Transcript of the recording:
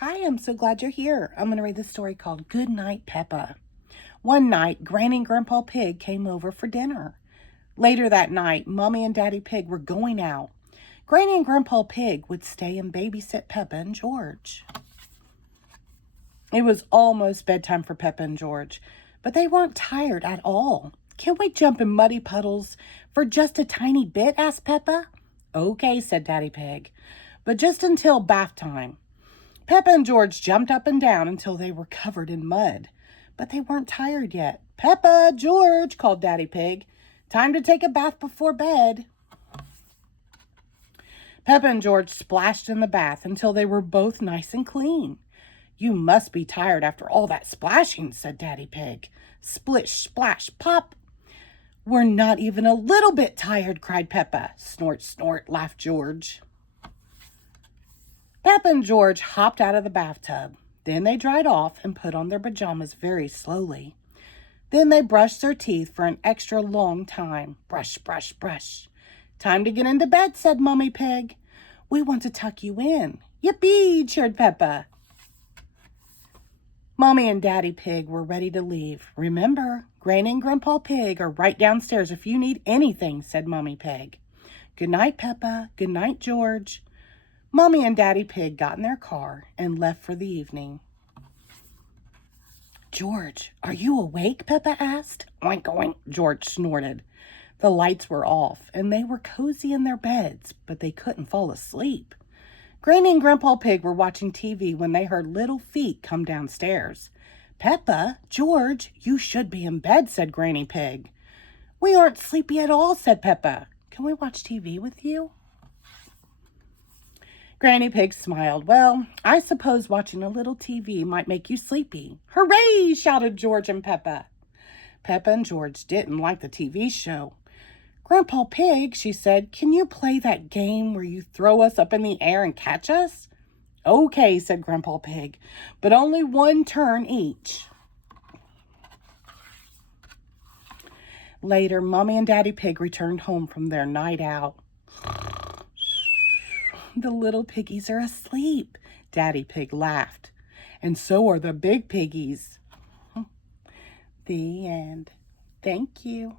Hi, I'm so glad you're here. I'm going to read the story called Goodnight, Peppa. One night, Granny and Grandpa Pig came over for dinner. Later that night, Mommy and Daddy Pig were going out. Granny and Grandpa Pig would stay and babysit Peppa and George. It was almost bedtime for Peppa and George, but they weren't tired at all. "Can we jump in muddy puddles for just a tiny bit?" asked Peppa. "Okay," said Daddy Pig, "but just until bath time." Peppa and George jumped up and down until they were covered in mud, but they weren't tired yet. "Peppa, George," called Daddy Pig, "time to take a bath before bed." Peppa and George splashed in the bath until they were both nice and clean. "You must be tired after all that splashing," said Daddy Pig. Splish, splash, pop. "We're not even a little bit tired," cried Peppa. Snort, snort, laughed George. Peppa and George hopped out of the bathtub. Then they dried off and put on their pajamas very slowly. Then they brushed their teeth for an extra long time. Brush, brush, brush. "Time to get into bed," said Mummy Pig. "We want to tuck you in." "Yippee!" cheered Peppa. Mommy and Daddy Pig were ready to leave. "Remember, Granny and Grandpa Pig are right downstairs if you need anything," said Mommy Pig. "Good night, Peppa. Good night, George." Mommy and Daddy Pig got in their car and left for the evening. "George, are you awake?" Peppa asked. "Oink, oink," George snorted. The lights were off, and they were cozy in their beds, but they couldn't fall asleep. Granny and Grandpa Pig were watching TV when they heard little feet come downstairs. "Peppa, George, you should be in bed," said Granny Pig. "We aren't sleepy at all," said Peppa. "Can we watch TV with you?" Granny Pig smiled. "Well, I suppose watching a little TV might make you sleepy." "Hooray!" shouted George and Peppa. Peppa and George didn't like the TV show. "Grandpa Pig," she said, "can you play that game where you throw us up in the air and catch us?" "Okay," said Grandpa Pig, "but only one turn each." Later, Mommy and Daddy Pig returned home from their night out. "The little piggies are asleep," Daddy Pig laughed. "And so are the big piggies." The end. Thank you.